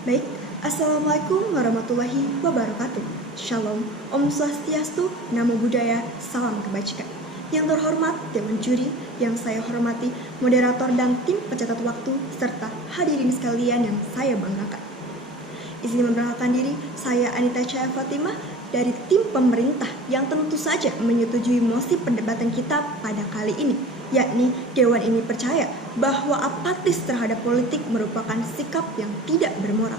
Baik, Assalamualaikum warahmatullahi wabarakatuh. Shalom, Om Swastiastu, Namo Buddhaya, Salam Kebajikan. Yang terhormat Dewan Juri, yang saya hormati, moderator dan tim pencatat waktu, serta hadirin sekalian yang saya banggakan. Izin memperkenalkan diri, saya Anita Chaya Fatimah dari tim pemerintah yang tentu saja menyetujui mosi perdebatan kita pada kali ini, yakni Dewan ini percaya bahwa apatis terhadap politik merupakan sikap yang tidak bermoral.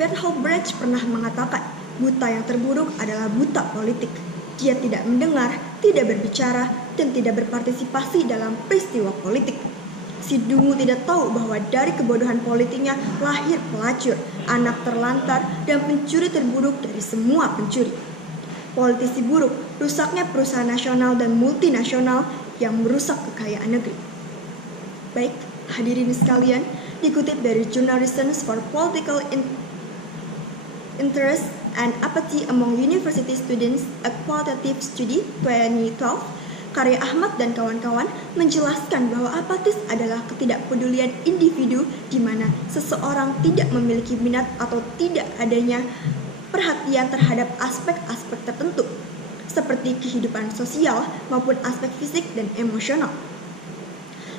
Bertolt Brecht pernah mengatakan, buta yang terburuk adalah buta politik. Dia tidak mendengar, tidak berbicara, dan tidak berpartisipasi dalam peristiwa politik. Si dungu tidak tahu bahwa dari kebodohan politiknya lahir pelacur, anak terlantar, dan pencuri terburuk dari semua pencuri. Politisi buruk, rusaknya perusahaan nasional dan multinasional yang merusak kekayaan negeri. Baik, hadirin sekalian, dikutip dari Journalism for Political Interest and Apathy Among University Students, a Qualitative Study 2012, karya Ahmad dan kawan-kawan menjelaskan bahwa apatis adalah ketidakpedulian individu di mana seseorang tidak memiliki minat atau tidak adanya perhatian terhadap aspek-aspek tertentu, seperti kehidupan sosial maupun aspek fisik dan emosional.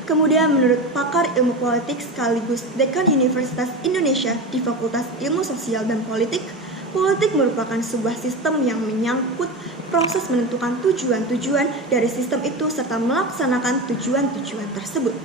Kemudian menurut pakar ilmu politik sekaligus Dekan Universitas Indonesia di Fakultas Ilmu Sosial dan Politik, politik merupakan sebuah sistem yang menyangkut proses menentukan tujuan-tujuan dari sistem itu serta melaksanakan tujuan-tujuan tersebut.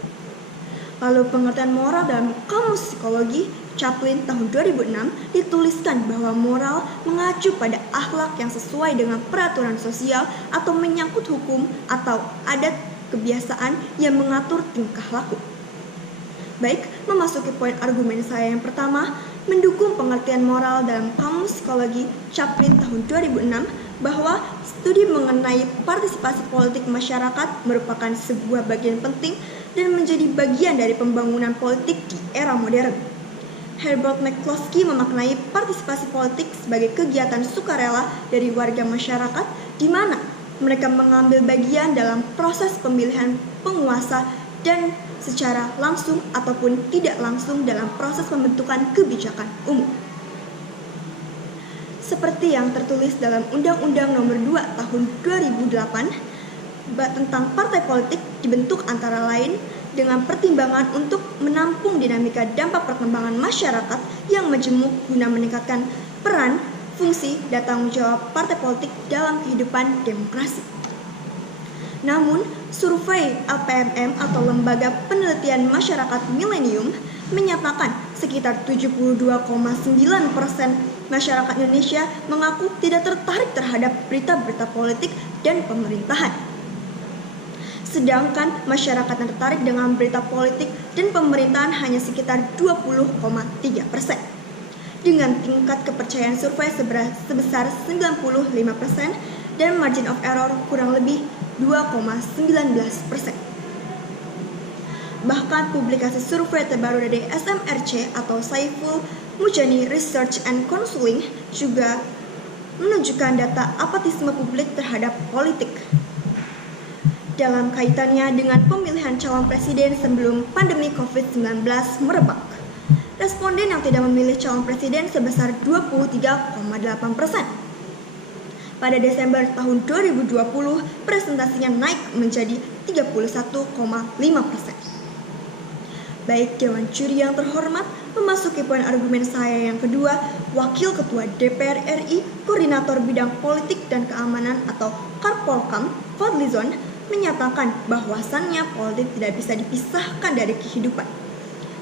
Lalu pengertian moral dalam Kamus Psikologi Chaplin tahun 2006 dituliskan bahwa moral mengacu pada akhlak yang sesuai dengan peraturan sosial atau menyangkut hukum atau adat kebiasaan yang mengatur tingkah laku. Baik, memasuki poin argumen saya yang pertama, mendukung pengertian moral dalam Kamus Psikologi Chaplin tahun 2006 bahwa studi mengenai partisipasi politik masyarakat merupakan sebuah bagian penting dan menjadi bagian dari pembangunan politik di era modern. Herbert McCloskey memaknai partisipasi politik sebagai kegiatan sukarela dari warga masyarakat di mana mereka mengambil bagian dalam proses pemilihan penguasa dan secara langsung ataupun tidak langsung dalam proses pembentukan kebijakan umum. Seperti yang tertulis dalam Undang-Undang Nomor 2 Tahun 2008 tentang partai politik dibentuk antara lain dengan pertimbangan untuk menampung dinamika dampak perkembangan masyarakat yang majemuk guna meningkatkan peran, fungsi, dan tanggung jawab partai politik dalam kehidupan demokrasi. Namun, survei LPMM atau Lembaga Penelitian Masyarakat Milenium menyatakan sekitar 72,9% masyarakat Indonesia mengaku tidak tertarik terhadap berita-berita politik dan pemerintahan. Sedangkan masyarakat yang tertarik dengan berita politik dan pemerintahan hanya sekitar 20,3%. Dengan tingkat kepercayaan survei sebesar 95% dan margin of error kurang lebih 2,19%. Bahkan publikasi survei terbaru dari SMRC atau Saiful Mujani Research and Consulting juga menunjukkan data apatisme publik terhadap politik. Dalam kaitannya dengan pemilihan calon presiden sebelum pandemi COVID-19 merebak, responden yang tidak memilih calon presiden sebesar 23,8%. Pada Desember tahun 2020, presentasinya naik menjadi 31,5%. Baik Dewan Juri yang terhormat, memasuki poin argumen saya yang kedua, Wakil Ketua DPR RI, Koordinator Bidang Politik dan Keamanan atau Karpolkam, Fadlizon, menyatakan bahwasannya politik tidak bisa dipisahkan dari kehidupan.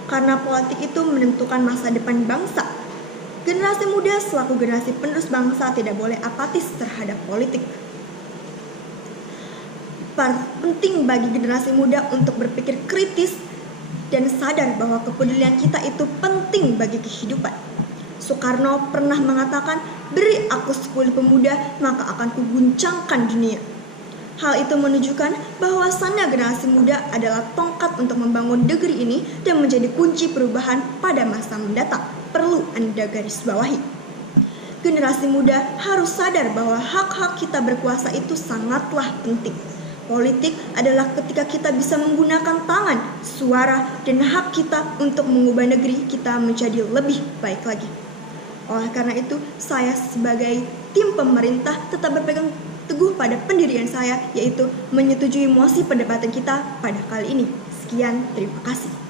Karena politik itu menentukan masa depan bangsa. Generasi muda selaku generasi penerus bangsa tidak boleh apatis terhadap politik. Penting bagi generasi muda untuk berpikir kritis dan sadar bahwa kepedulian kita itu penting bagi kehidupan. Soekarno pernah mengatakan, beri aku 10 pemuda maka akan kuguncangkan dunia. Hal itu menunjukkan bahwasannya generasi muda adalah tongkat untuk membangun negeri ini dan menjadi kunci perubahan pada masa mendatang. Perlu Anda garis bawahi. Generasi muda harus sadar bahwa hak-hak kita berkuasa itu sangatlah penting. Politik adalah ketika kita bisa menggunakan tangan, suara, dan hak kita untuk mengubah negeri kita menjadi lebih baik lagi. Oleh karena itu, saya sebagai tim pemerintah tetap berpegang teguh pada pendirian saya, yaitu menyetujui mosi perdebatan kita pada kali ini. Sekian, terima kasih.